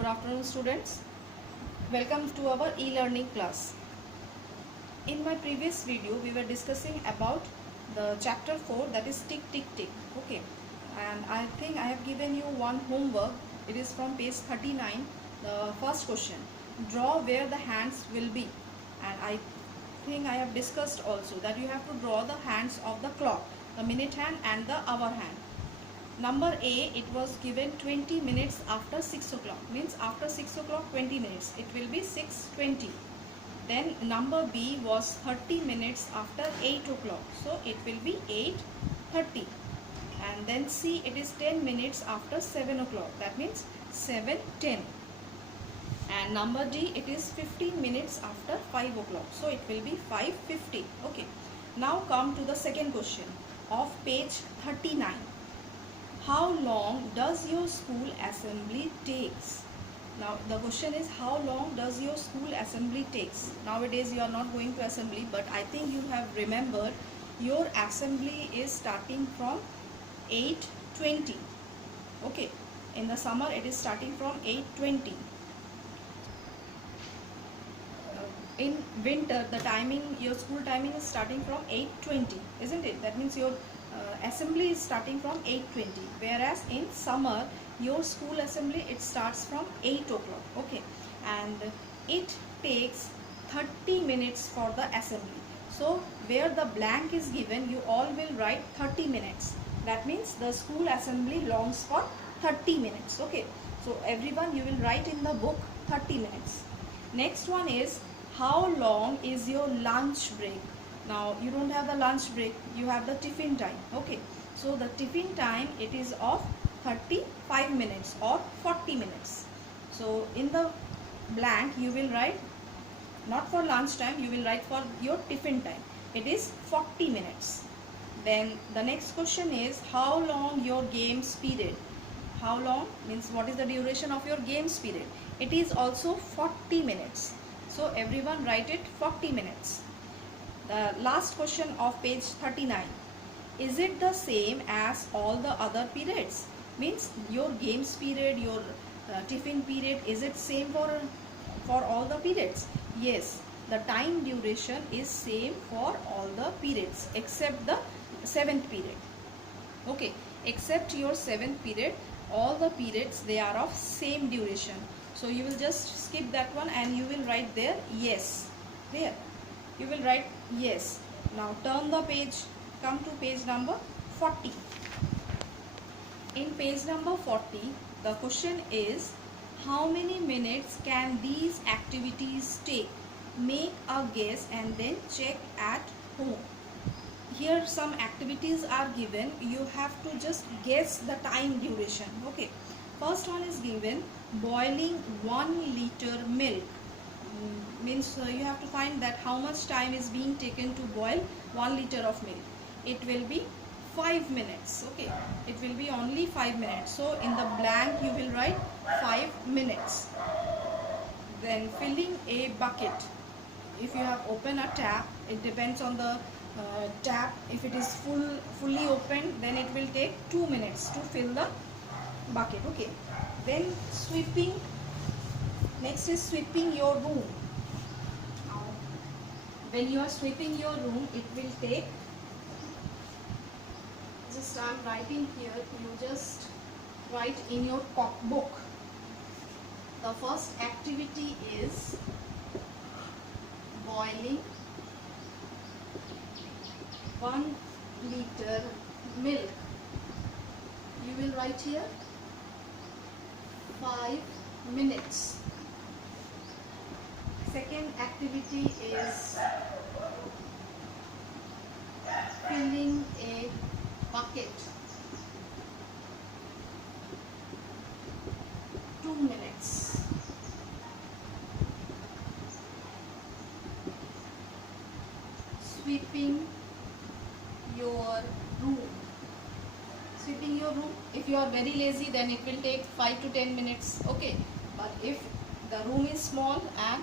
Good afternoon, students. Welcome to our e-learning class. In my previous video, we were discussing about the chapter 4, that is tick tick tick. Okay, and I think I have given you one homework. It is from page 39. The first question: draw where the hands will be. And I think I have discussed also that you have to draw the hands of the clock, the minute hand and the hour hand. Number A, it was given 20 minutes after 6 o'clock, means after 6 o'clock 20 minutes, it will be 6:20. Then number B was 30 minutes after 8 o'clock, so it will be 8:30. And then C, it is 10 minutes after 7 o'clock, that means 7:10. And number D, it is 15 minutes after 5 o'clock, so it will be 5:50. Okay, now come to the second question of page 39. How long does your school assembly takes? Now the question is, how long does your school assembly takes? Nowadays you are not going to assembly, but I think you have remembered your assembly is starting from 8:20. Okay, in the summer it is starting from 8:20. In winter the timing, your school timing is starting from 8:20, isn't it? That means your assembly is starting from 8:20, whereas in summer your school assembly it starts from 8 o'clock. Okay, and it takes 30 minutes for the assembly. So where the blank is given, you all will write 30 minutes. That means the school assembly longs for 30 minutes. Okay, so everyone, you will write in the book 30 minutes. Next one is, how long is your lunch break? Now you don't have the lunch break, you have the tiffin time. Okay, so the tiffin time, it is of 35 minutes or 40 minutes. So in the blank you will write, not for lunch time, you will write for your tiffin time, it is 40 minutes. Then the next question is, how long your games period? How long means what is the duration of your games period? It is also 40 minutes. So everyone write it 40 minutes. The last question of page 39. Is it the same as all the other periods? Means your games period, your tiffin period, is it same for all the periods? Yes, the time duration is same for all the periods except the 7th period. Okay, except your 7th period, all the periods, they are of same duration. So you will just skip that one and you will write there yes. There you will write yes. Now turn the page, come to page number 40. In page number 40, the question is, how many minutes can these activities take? Make a guess and then check at home. Here some activities are given, you have to just guess the time duration. Okay, first one is given, boiling 1 liter milk. Means you have to find that how much time is being taken to boil 1 liter of milk. It will be 5 minutes. Okay, it will be only 5 minutes. So in the blank you will write 5 minutes. Then filling a bucket. If you have opened a tap, it depends on the tap. If it is fully open, then it will take 2 minutes to fill the bucket. Okay, then sweeping. Next is sweeping your room. When you are sweeping your room, it will take, just I am writing here, you just write in your book. The first activity is boiling 1 liter milk. You will write here 5 minutes. Second activity is filling a bucket, 2 minutes. Sweeping your room. Sweeping your room, if you are very lazy, then it will take 5 to 10 minutes. Okay, but if the room is small and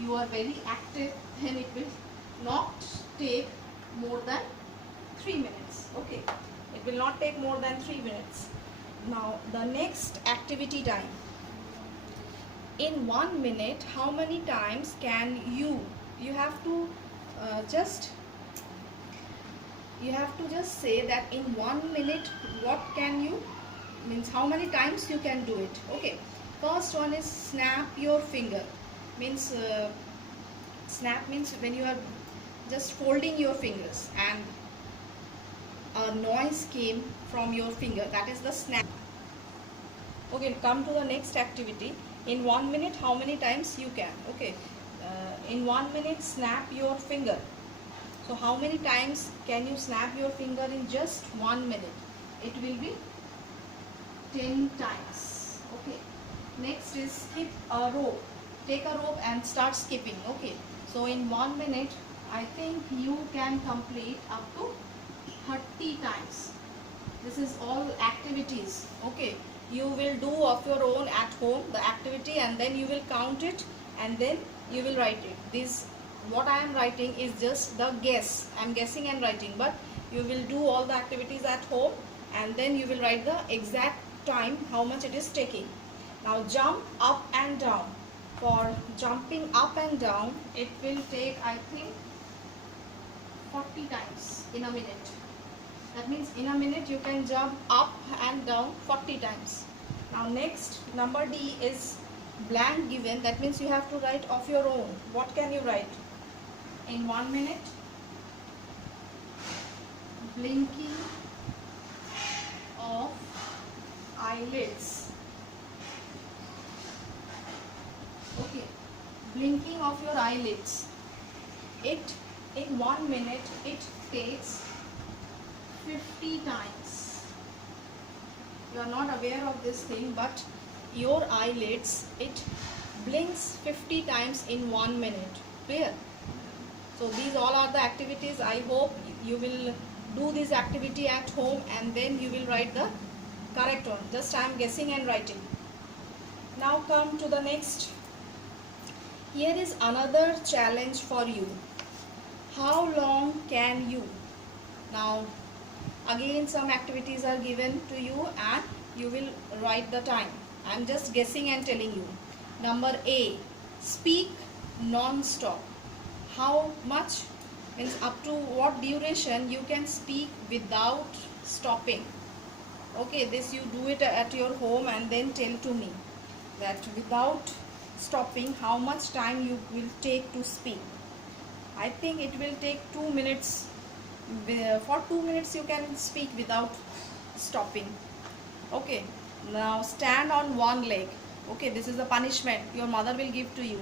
you are very active, then it will not take more than 3 minutes. Okay, it will not take more than 3 minutes. Now the next activity time, in 1 minute how many times can you have to just say that in 1 minute what can you, means how many times you can do it. Okay, first one is snap your finger, means snap means when you are just folding your fingers and a noise came from your finger, that is the snap. Okay, come to the next activity. In 1 minute how many times you can. Okay, in 1 minute snap your finger. So how many times can you snap your finger in just 1 minute? It will be 10 times. Okay, next is skip a rope. Take a rope and start skipping. Okay, so in 1 minute I think you can complete up to 30 times. This is all activities. Okay, you will do of your own at home the activity, and then you will count it, and then you will write it. This what I am writing is just the guess. I am guessing and writing, but you will do all the activities at home, and then you will write the exact time how much it is taking. Now jump up and down. For jumping up and down it will take I think 40 times in a minute. That means in a minute you can jump up and down 40 times. Now next, number D is blank given. That means you have to write of your own. What can you write? In 1 minute, blinking of eyelids. Okay, blinking of your eyelids. It in 1 minute it takes 50 times. You are not aware of this thing, but your eyelids, it blinks 50 times in 1 minute. Clear? So these all are the activities. I hope you will do this activity at home, and then you will write the correct one. Just I am guessing and writing. Now come to the next. Here is another challenge for you. How long can you? Now again some activities are given to you and you will write the time. I am just guessing and telling you. Number A, speak non-stop. How much, means up to what duration you can speak without stopping. Okay, this you do it at your home and then tell to me that without stopping how much time you will take to speak. I think it will take 2 minutes. For 2 minutes you can speak without stopping. Okay, now stand on one leg. Okay, this is a punishment your mother will give to you,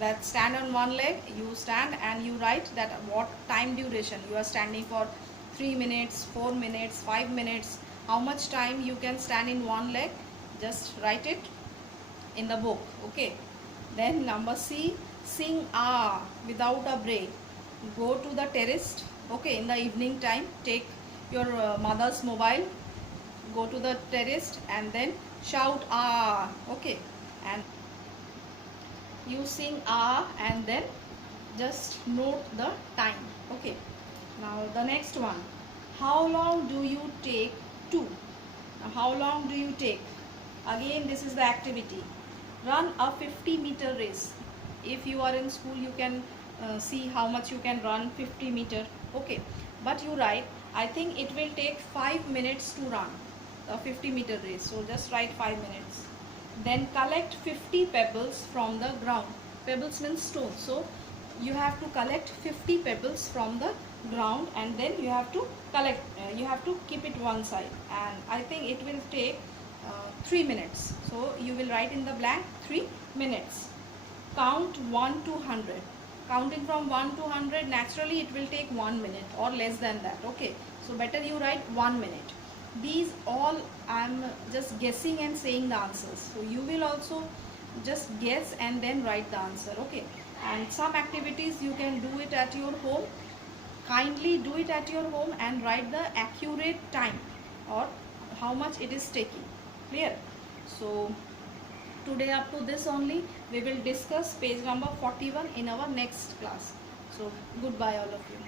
that stand on one leg. You stand and you write that what time duration you are standing for. 3 minutes, 4 minutes, 5 minutes, how much time you can stand in one leg, just write it in the book. Okay, then number C, sing ah without a break. Go to the terrace. Okay, in the evening time, take your mother's mobile, go to the terrace and then shout ah. Okay, and you sing ah and then just note the time. Okay, now the next one, how long do you take to? Now, how long do you take? Again this is the activity. Run a 50-meter race. If you are in school you can see how much you can run 50 meter. Okay, but you write I think it will take 5 minutes to run a 50-meter race, so just write 5 minutes. Then collect 50 pebbles from the ground. Pebbles means stones, so you have to collect 50 pebbles from the ground and then you have to collect, you have to keep it one side, and I think it will take 3 minutes. So you will write in the blank 3 minutes. Count 1 to 100. Counting from 1 to 100, naturally it will take 1 minute or less than that. Okay, so better you write 1 minute. These all I am just guessing and saying the answers, so you will also just guess and then write the answer. Okay, and some activities you can do it at your home. Kindly do it at your home and write the accurate time or how much it is taking. Clear? So today up to this only. We will discuss page number 41 in our next class. So goodbye all of you.